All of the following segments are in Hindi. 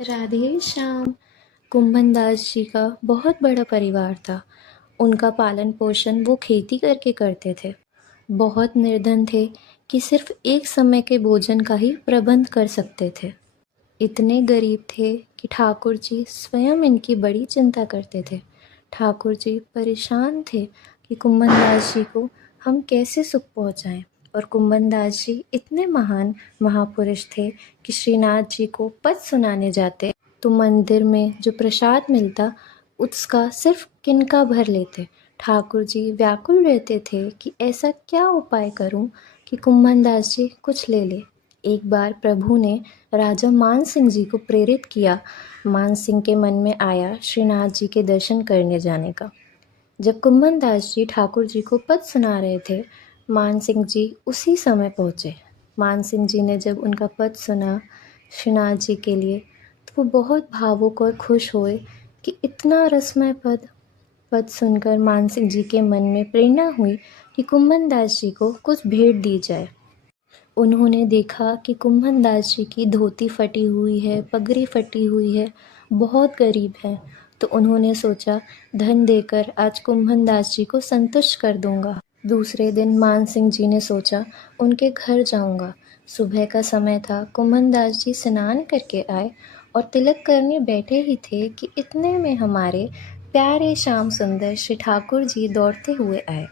राधे श्याम। कुंभन दास जी का बहुत बड़ा परिवार था। उनका पालन पोषण वो खेती करके करते थे। बहुत निर्धन थे कि सिर्फ एक समय के भोजन का ही प्रबंध कर सकते थे। इतने गरीब थे कि ठाकुर जी स्वयं इनकी बड़ी चिंता करते थे। ठाकुर जी परेशान थे कि कुंभन दास जी को हम कैसे सुख पहुँचाएं। और कुंभन दास जी इतने महान महापुरुष थे कि श्रीनाथ जी को पद सुनाने जाते तो मंदिर में जो प्रसाद मिलता उसका सिर्फ किनका भर लेते। ठाकुर जी व्याकुल रहते थे कि ऐसा क्या उपाय करूं कि कुंभन दास जी कुछ ले ले। एक बार प्रभु ने राजा मान सिंह जी को प्रेरित किया। मान सिंह के मन में आया श्रीनाथ जी के दर्शन करने जाने का। जब कुंभन दास जी ठाकुर जी को पद सुना रहे थे, मान सिंह जी उसी समय पहुँचे। मान सिंह जी ने जब उनका पद सुना श्रीनाथ जी के लिए तो वो बहुत भावुक और खुश हुए कि इतना रसमय पद सुनकर मान सिंह जी के मन में प्रेरणा हुई कि कुंभन दास जी को कुछ भेंट दी जाए। उन्होंने देखा कि कुंभन दास जी की धोती फटी हुई है, पगड़ी फटी हुई है, बहुत गरीब है। तो उन्होंने सोचा धन देकर आज कुंभन दास जी को संतुष्ट कर दूंगा। दूसरे दिन मान सिंह जी ने सोचा उनके घर जाऊंगा। सुबह का समय था। कुंभन दास जी स्नान करके आए और तिलक करने बैठे ही थे कि इतने में हमारे प्यारे श्याम सुंदर श्री ठाकुर जी दौड़ते हुए आए।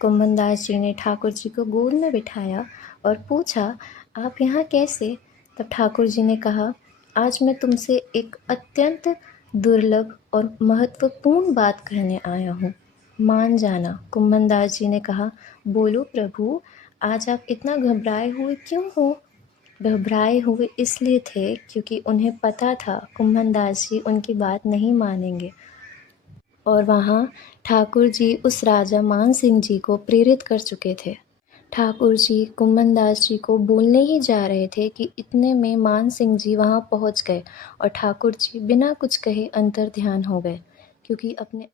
कुंभन दास जी ने ठाकुर जी को गोद में बिठाया और पूछा, आप यहाँ कैसे? तब ठाकुर जी ने कहा, आज मैं तुमसे एक अत्यंत दुर्लभ और महत्वपूर्ण बात कहने आया हूँ, मान जाना। कुंभन दास जी ने कहा, बोलो प्रभु, आज आप इतना घबराए हुए क्यों हो? घबराए हुए इसलिए थे क्योंकि उन्हें पता था कुंभन दास जी उनकी बात नहीं मानेंगे। और वहाँ ठाकुर जी उस राजा मान सिंह जी को प्रेरित कर चुके थे। ठाकुर जी कुंभन दास जी को बोलने ही जा रहे थे कि इतने में मान सिंह जी वहाँ पहुँच गए और ठाकुर जी बिना कुछ कहे अंतर्ध्यान हो गए, क्योंकि अपने